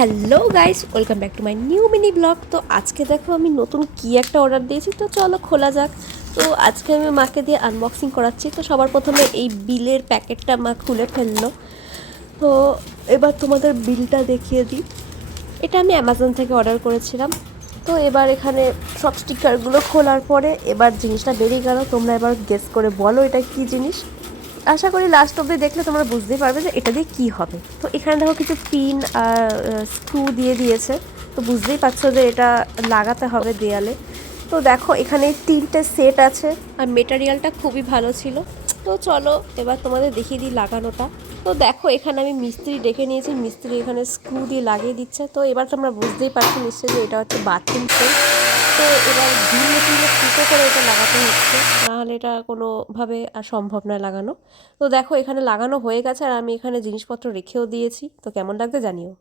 Hello guys, welcome back to my new mini blog. তো আজকে দেখো আমি নতুন কি একটা অর্ডার দিয়েছি, তো চলো খোলা যাক। তো আজকে আমি মাকে দিয়ে আনবক্সিং করাচ্ছি, তো সবার প্রথমে এই বিলের প্যাকেটটা মা খুলে ফেলল। তো এবার তোমাদের বিলটা দেখিয়ে দিই। এটা আমি অ্যামাজন থেকে অর্ডার করেছিলাম। তো এবার এখানে সব স্টিকারগুলো খোলার পরে এবার জিনিসটা বেরিয়ে গেল, তোমরা এবার গেস করে বলো এটা কি জিনিস। আশা করি লাস্ট অবধি দেখলে তোমরা বুঝতেই পারবে যে এটা দিয়ে কী হবে। তো এখানে দেখো কিছু পিন আর স্ক্রু দিয়ে দিয়েছে। তো বুঝতেই পারছ যে এটা লাগাতে হবে দেয়ালে। তো দেখো এখানে তিনটে সেট আছে। আর মেটেরিয়ালটা খুবই ভালো ছিল। তো চলো এবার তোমাদের দেখিয়ে দিই লাগানোটা। তো দেখো এখানে আমি মিস্ত্রি ডেকে নিয়েছি। মিস্ত্রি এখানে স্ক্রু দিয়ে লাগিয়ে দিচ্ছে। তো এবার তোমরা বুঝতেই পারছ নিশ্চয়ই যে এটা হচ্ছে বাথরুম সেট তো এবার ঝুলিয়ে ঝুলিয়ে ফুটো করে এটা লাগাতে হচ্ছে। নাহলে এটা কোনোভাবে আর সম্ভব নয় লাগানো। তো দেখো এখানে লাগানো হয়ে গেছে আর আমি এখানে জিনিসপত্র রেখেও দিয়েছি। তো কেমন লাগবে জানিও।